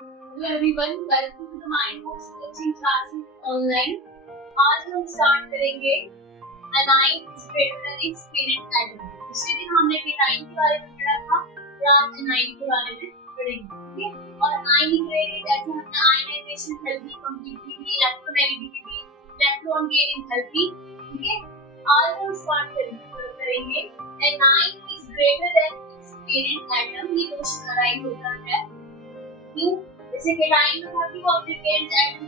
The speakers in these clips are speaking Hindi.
Hello everyone, welcome to the Mindbox coaching classes online. आज हम स्टार्ट करेंगे anion is greater than its parent atom. पिछले दिन हमने केटाइन के बारे में पढ़ा था, आज anion के बारे में पढ़ेंगे, ठीक है? और anion करेंगे जैसे हमने ionization healthy, completely, electronegativity, electron gain in healthy, ठीक है? आज हम स्टार्ट करेंगे anion is greater than its parent atom. ये क्वेश्चन अराइज होता है क्यों? जैसे केटाइन में था कि वो अपने पेरेंट एटम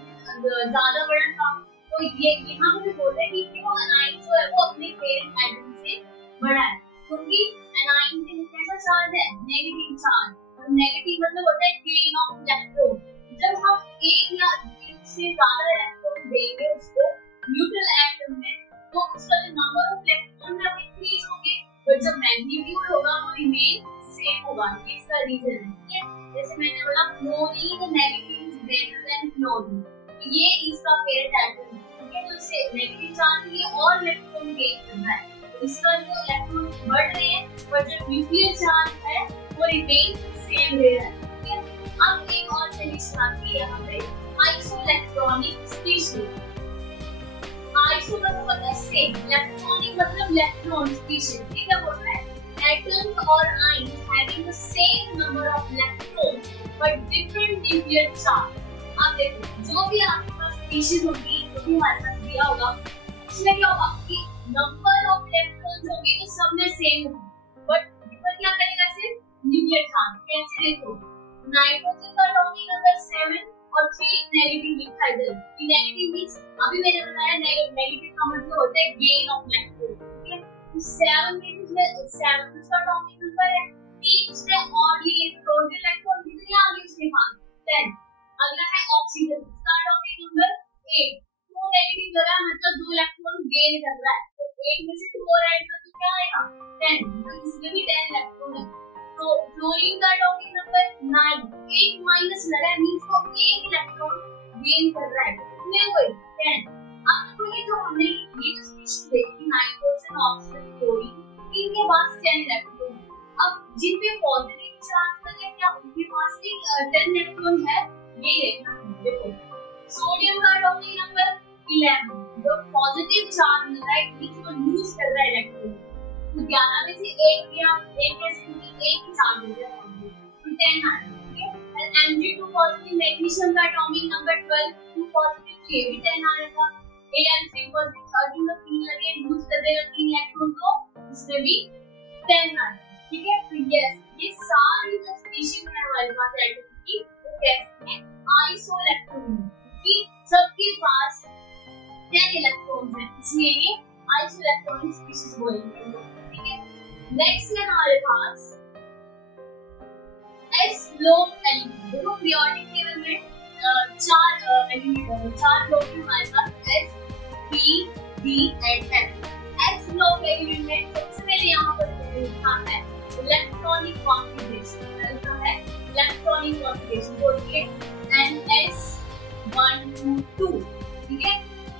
ज्यादा बड़ा था, तो ये यहाँ पे बोल रहे हैं कि वो एनाइन जो है वो अपने पेरेंट एटम से बड़ा है, क्योंकि एनाइन के कैसा चार्ज है? Negative charge. तो नेगेटिव मतलब होता है गेन ऑफ इलेक्ट्रॉन। जब हम एक या से ज्यादा इलेक्ट्रॉन देंगे उसको न्यूट्रल एटम में, तो उसका जो नंबर ऑफ इलेक्ट्रॉन है वो इंक्रीज होंगे, बट जब मैग्नीट्यूड होगा वो रिमेन सेम होगा। ये इसका रीजन है, ठीक है? जैसे मैंने बोला chlorine negative is greater than chlorine, तो ये इसका पेरेंट एटम है, ठीक है? तो इससे नेगेटिव चार्ज के लिए और इलेक्ट्रॉन गेन करना है, तो इसका जो इलेक्ट्रॉन बढ़ रहे हैं पर जो न्यूक्लियर चार्ज है वो रिमेन सेम रह रहा है, ठीक है? अब एक और कंडीशन आती है यहाँ पे आइसोइलेक्ट्रॉनिक स्पीशीज। आइसो मतलब होता है सेम, इलेक्ट्रॉनिक मतलब इलेक्ट्रॉन स्पीशीज। ये क्या बोल रहा है? Atoms or ions having the same number of electrons but different nuclear charge. अब देखो, जो भी आपके पास स्पीशीज होगी, जो भी हमारे पास दिया होगा, उसमें क्या होगा कि नंबर ऑफ इलेक्ट्रॉन्स होंगे तो सब में सेम होंगे, बट डिफर क्या करेगा सिर्फ न्यूक्लियर चार्ज। कैसे देखो, नाइट्रोजन का एटॉमिक नंबर 7 और 3 नेगेटिव लिखा है इधर। ये नेगेटिव मींस अभी मैंने बताया नेगेटिव का मतलब होता है गेन ऑफ इलेक्ट्रॉन, ठीक है? 7 में 7 उसका एटॉमिक नंबर है, 3 उसने ऑडली टोटल इलेक्ट्रॉन कितने आ गए उसके पास? 10। अगला है ऑक्सीजन, उसका एटॉमिक नंबर 8, 2 नेगेटिव लगा मतलब 2 इलेक्ट्रॉन गेन कर रहा है, तो 8 में से 2 और ऐड कर तो क्या आएगा? 10, तो इसमें भी 10 इलेक्ट्रॉन है। तो फ्लोरीन का एटॉमिक नंबर 9, 8 माइनस लगा है मींस वो 1 इलेक्ट्रॉन गेन कर रहा है, तो कितने हुए? 10। अब देखो ये जो हमने ये जो स्पीशीज देखी नाइट्रोजन, ऑक्सीजन, क्लोरीन, इनके पास 10 इलेक्ट्रॉन। अब जिन पे पॉजिटिव चार्ज लगे क्या उनके पास भी 10 इलेक्ट्रॉन है? ये देखना है। देखो सोडियम का एटॉमिक नंबर 11, जो पॉजिटिव चार्ज लगा है मींस वो लूज कर रहा है इलेक्ट्रॉन, तो 11 में से 1 गया, 1 कैसे क्योंकि 1 ही चार्ज हो गया, तो 10 आ गया, ठीक है? और Mg2 पॉजिटिव मैग्नीशियम का एटॉमिक नंबर 12, 2 पॉजिटिव ये भी 10 आएगा। Al3 पॉजिटिव 13 में 3 लगे, लूज कर देगा 3 इलेक्ट्रॉन, तो इसमें भी 10 आएगा, ठीक है? तो यस, ये सारी जो स्पीशीज है हमारे पास एटम की वो कैसे हैं? आइसोइलेक्ट्रॉनिक, क्योंकि सबके पास 10 इलेक्ट्रॉन्स हैं, इसलिए ये आइसोइलेक्ट्रॉनिक स्पीशीज बोलेंगे, ठीक है? नेक्स्ट है हमारे पास एस ब्लॉक एलिमेंट। देखो पीरियोडिक टेबल में चार एलिमेंट, 4 ब्लॉक है हमारे पास S, P, D and F. S block element में सबसे पहले यहाँ पर लिखा है इलेक्ट्रॉनिक कॉन्फ़िगरेशन, लिखा है इलेक्ट्रॉनिक कॉन्फ़िगरेशन, बोलिए NS122, ठीक है?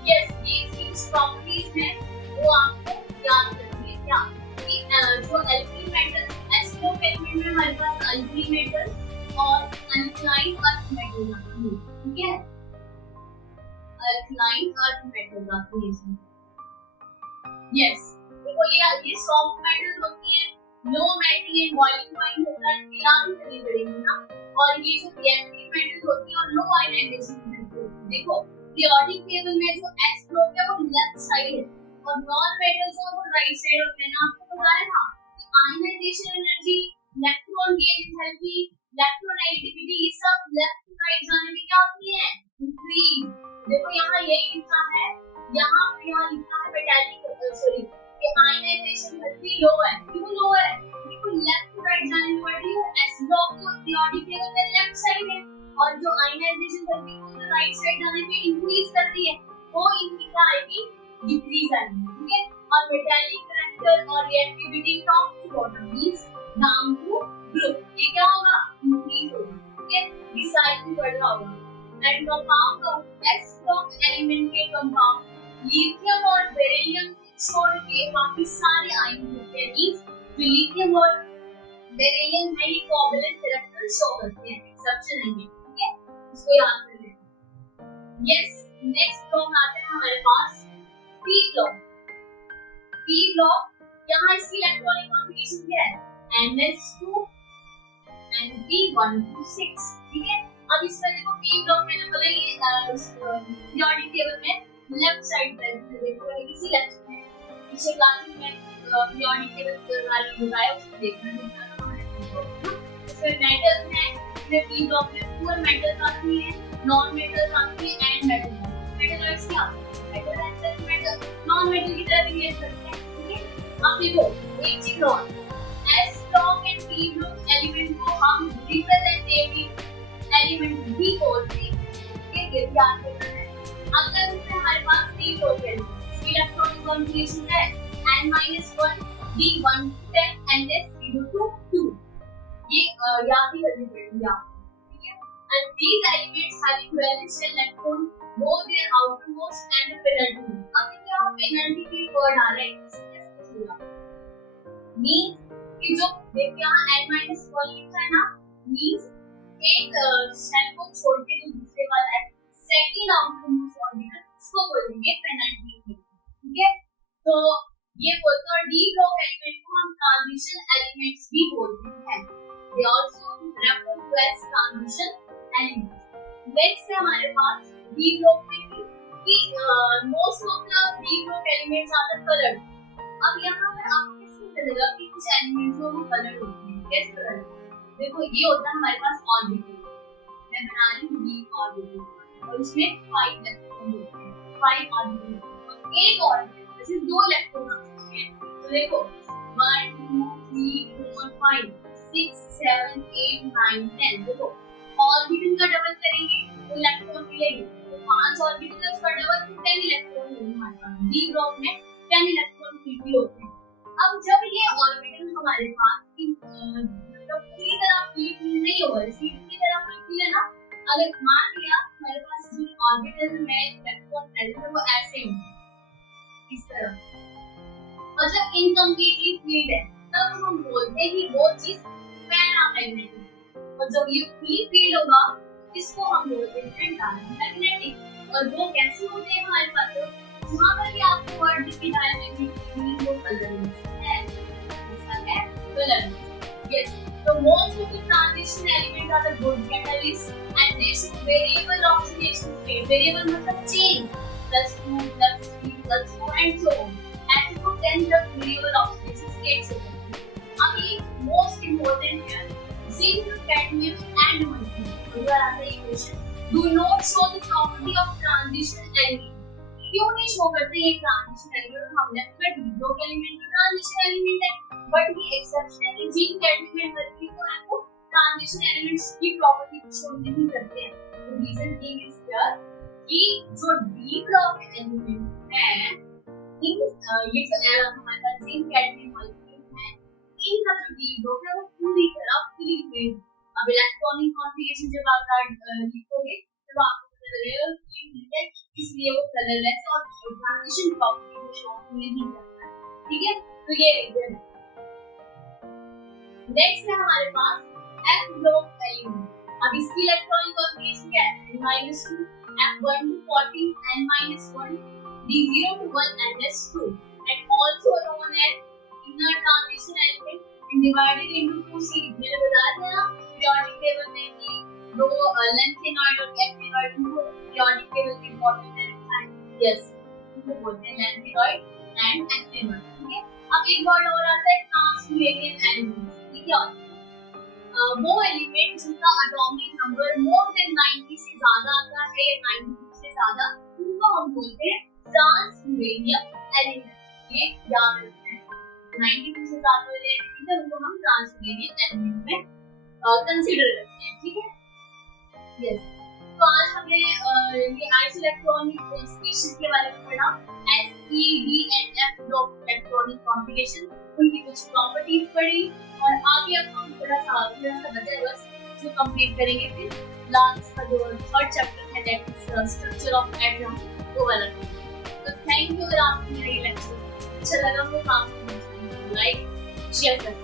यस, ये इसकी प्रॉपर्टीज हैं वो आपको याद करनी है। क्या कि जो alkene metal S block element में हमारे पास अल्कीन मेटल और अल्कलाइन अर्थ मेटल आती है, ठीक है? अल्कलाइन अर्थ मेटल आती है इसमें। यस, देखो ये सॉफ्ट मेटल होती है, low melting and boiling point होता है, याद करनी पड़ेगी ना। और ये जो रिएक्टिव मेटल होती है और लो आयनाइजेशन मेटल। देखो पीरियोडिक टेबल में जो एस ग्रुप है वो लेफ्ट साइड है और नॉन मेटल्स जो वो राइट साइड और मैंने आपको बताया था कि ionization energy, electron gain energy, electronegativity ये सब लेफ्ट टू राइट जाने में क्या होती है? इंक्रीज। देखो यहाँ यही लिखा है, यहाँ लिखा है मेटालिक सॉरी कि आयनाइजेशन एनर्जी लो है। क्यों लो है? देखो लेफ्ट टू राइट जाने में बढ़ रही है, एस ब्लॉक जो पीरियोडिक टेबल में लेफ्ट साइड है और जो आयनाइजेशन एनर्जी वो राइट साइड जाने पे इंक्रीज कर रही है, वो इनकी क्या आएगी? डिक्रीज आएगी, ठीक है? और मेटालिक करैक्टर और reactivity top to bottom means down to group, ये क्या होगा? इंक्रीज होगा, ठीक है? रिसाइकिल बढ़ रहा होगा। And compound of S block element के कंपाउंड लिथियम और बेरिलियम छोड़ के बाकी सारे आयन होते हैं, मींस जो लिथियम और बेरिलियम है ये कोवैलेंट इलेक्ट्रॉन शो करते हैं, एक्सेप्शन नहीं है, ठीक है? उसको याद कर लें। यस, नेक्स्ट ब्लॉक आता है हमारे पास पी ब्लॉक। पी ब्लॉक, यहाँ इसकी इलेक्ट्रॉनिक कॉन्फ़िगरेशन क्या है? NS2 NP126, ठीक है। अब इसमें देखो पी ब्लॉक मैंने बोला ये पीरियोडिक टेबल में लेफ्ट साइड पे देखो, इसी लेफ्ट में पीछे क्लास में पीरियोडिक टेबल वाली बताया उसको देखना है। इसमें मेटल्स हैं, इसमें पी ब्लॉक में प्योर मेटल्स आती है, नॉन मेटल्स आती है एंड मेटल्स। मेटल्स क्या metal and metal non metal की तरह रिलेट करते हैं, ठीक है। अब देखो एक चीज और, S block and P block element को हम रिप्रेजेंटेटिव एलिमेंट भी बोलते हैं, ठीक है, याद रखना है। अगर इसमें हमारे पास पी ब्लॉक है, इसकी इलेक्ट्रॉनिक कॉन्फ़िगरेशन है n-1 d1 10 and s0 2, ये याद ही करनी पड़ेगी आपको, ठीक है। And these elements having valence electron both their outermost and penultimate. अब देखिए यहाँ penultimate की वर्ड आ रहा है, इससे होगा means कि जो देखिए यहाँ n-1 लिखा है ना, means एक शेल को छोड़ के जो दूसरे वाला है सेकंड आउटरमोस्ट ऑर्बिटल, उसको बोलेंगे पेनल्टी, ठीक है। तो ये बोलते हैं डी ब्लॉक एलिमेंट को हम ट्रांजिशन एलिमेंट्स भी बोलते हैं, they also refer to as transition elements. Next है हमारे पास डी ब्लॉक में कि most of the D block elements are coloured. अब यहाँ पर आपको कैसे चलेगा कि कुछ एलिमेंट्स वो कलर्ड होते हैं, कैसे कलर्ड? देखो ये होता है हमारे पास ऑर्बिटल, मैं बना रही हूँ डी ऑर्बिटल और उसमें 5 इलेक्ट्रॉन होते हैं, 5 ऑर्बिटल। एक ऑर्बिटल जैसे 2 इलेक्ट्रॉन होते हैं, तो देखो 1 2 3 4 5 6 7 8 9 10, देखो ऑर्बिटल का डबल करेंगे तो इलेक्ट्रॉन मिलेंगे, तो 5 ऑर्बिटल उसका डबल तो 10 इलेक्ट्रॉन होंगे हमारे पास। डी ब्लॉक में 10 इलेक्ट्रॉन फ्री होते हैं। अब जब ये ऑर्बिटल हमारे पास मतलब पूरी तरह फ्री नहीं होगा, जैसे पूरी तरह फ्री है ना, अगर मान लिया हमारे पास जो ऑर्बिटल में इलेक्ट्रॉन प्रेजेंट है वो ऐसे होंगे इस तरह, और जब इनकम्प्लीटली फ्रीड है तब हम बोलते हैं कि वो चीज पैरामैग्नेटिक, और जब ये फुली फील्ड होगा इसको हम बोलते हैं डायमैग्नेटिक। और वो कैसे होते हैं हमारे पास, वहां पर भी आपको वर्ड दिखे डायमैग्नेटिक मीनिंग वो कलरलेस है, इसका है कलरलेस। यस, तो most of the transition element are the good catalysts and they show variable oxidation state, variable मतलब change +2 +3 +4 and so on, and to 10 the variable oxidation states होते हैं। अब ये मोस्ट इंपॉर्टेंट है, zinc, cadmium and mercury, अगर आता है equation, do not show the property of transition element। क्यों नहीं शो करते ये ट्रांजिशन एलिमेंट? हमने अपना डी ब्लॉक एलिमेंट तो ट्रांजिशन एलिमेंट है, बट ये exceptionally zinc, cadmium and mercury को आपको ट्रांजिशन एलिमेंट्स की प्रॉपर्टी शो नहीं करते हैं। तो रीजन बीइंग इज हियर कि जो डी ब्लॉक एलिमेंट है इन ये जो हमारे पास जिंक, कैडमियम, मर्क्यूरी है, इनका जो डी ब्लॉक है वो पूरी तरह फ्री है। अब इलेक्ट्रॉनिक कॉन्फ़िगरेशन जब आप लिखोगे तब आपको पता लगेगा कि है, इसलिए वो कलरलेस और ट्रांजिशन प्रॉपर्टी को शो नहीं करता है, ठीक है। तो ये रीजन है। नेक्स्ट है हमारे पास F ब्लॉक एलिमेंट। अब इसकी इलेक्ट्रॉनिक कॉन्फ़िगरेशन क्या है? n-2 F1 to 14 n-1 d0 to 1 ns2, and also known as inner transition element and divided into two series। मैंने बताया था ना periodic table में कि दो lengthenoid और actinoid को periodic table में important है। यस, इनको बोलते हैं lengthenoid and actinoid, ठीक है। अब एक वर्ड और आता है ट्रांसमिलेनियम एलिमेंट, ठीक है। वो एलिमेंट जिनका एटॉमिक नंबर मोर देन 90 से ज्यादा आता है या 92 से ज्यादा, उनको हम बोलते हैं ट्रांसमिलेनियम एलिमेंट। ये याद रखना है, 92 से ज्यादा वाले एलिमेंट उनको हम ट्रांसमिलेनियम एलिमेंट में कंसीडर करते हैं, ठीक है। यस, तो आज हमने ये आइसोइलेक्ट्रॉनिक स्पीशीज के बारे में पढ़ा, S, E, D and F block electronic configuration, उनकी कुछ प्रॉपर्टीज पढ़ी, और आगे अब हम थोड़ा सा बचा है बस जो कंप्लीट करेंगे फिर लास्ट का जो थर्ड चैप्टर है that is structure of atom, वो वाला। तो थैंक यू, अगर आपको मेरा ये लेक्चर अच्छा लगा तो आप लाइक शेयर करें।